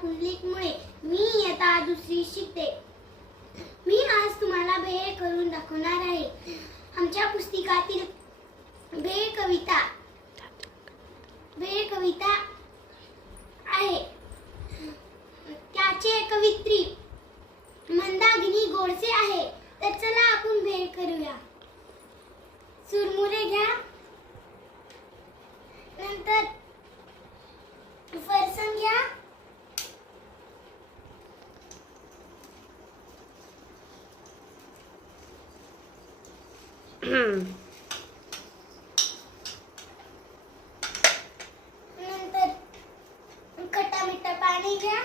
कुंडलीमुळे मी इयत्ता दुसरी शिकते. मी आज तुम्हाला भेळ करून दाखवणार आहे. आमच्या पुस्तकातील भेळ कविता आहे. त्याचे कवयित्री मंदाकिनी गोडसे आहे. तर चला आपण भेळ करूया. चुरमुरे घ्या, नंतर फरसाण घ्या, नंतर खट्टा मिठा पाणी घ्या,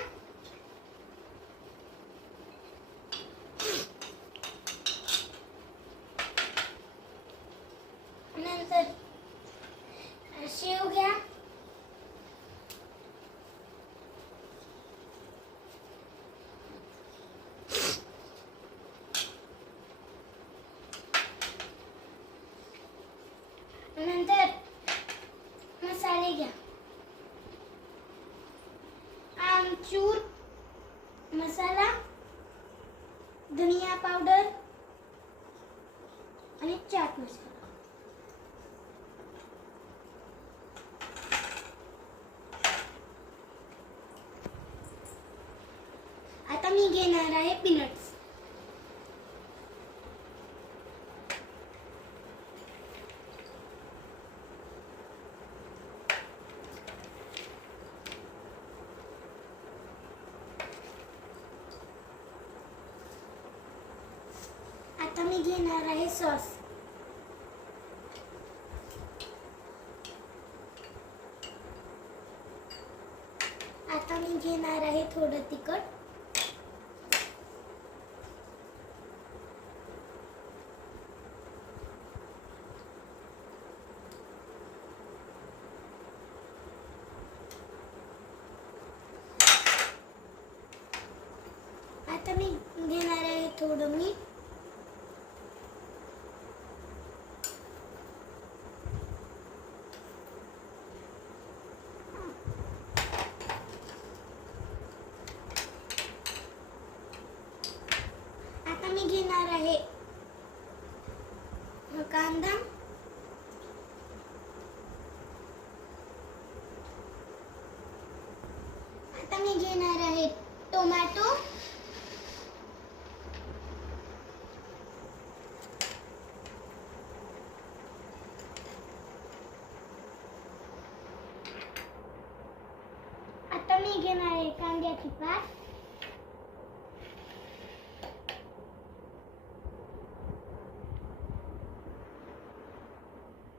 नंतर शेव घ्या, नंतर मसाले घ्या. आमचूर मसाला, धनिया पावडर आणि चाट मसाला. आता मी घेणार आहे पीनट्स. आता मी घेणार आहे सॉस. आता मी घेणार आहे थोडं तिखट. आता मी घेणार आहे थोडं मीठ. आता मी घेणार आहे कांदा. आता मी घेणार आहे टोमॅटो. आता मी घेणार आहे कांद्याची पात.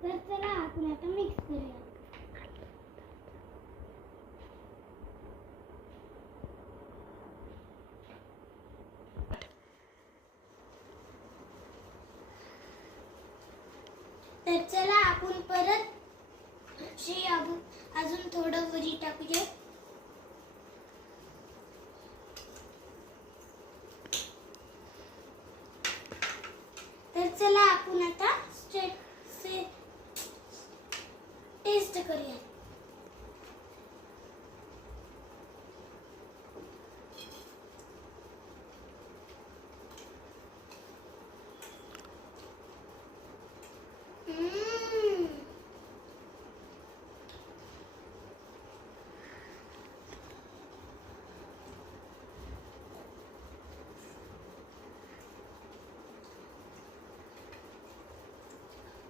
तर चला आपण आता मिक्स करूया. तर चला आपण परत अजून थोडं वरी टाकूया. तर चला आपण आता टेस्ट करूया.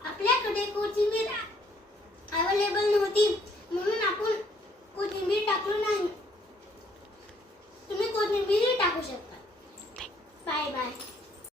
आपल्याकडे कोथिंबीर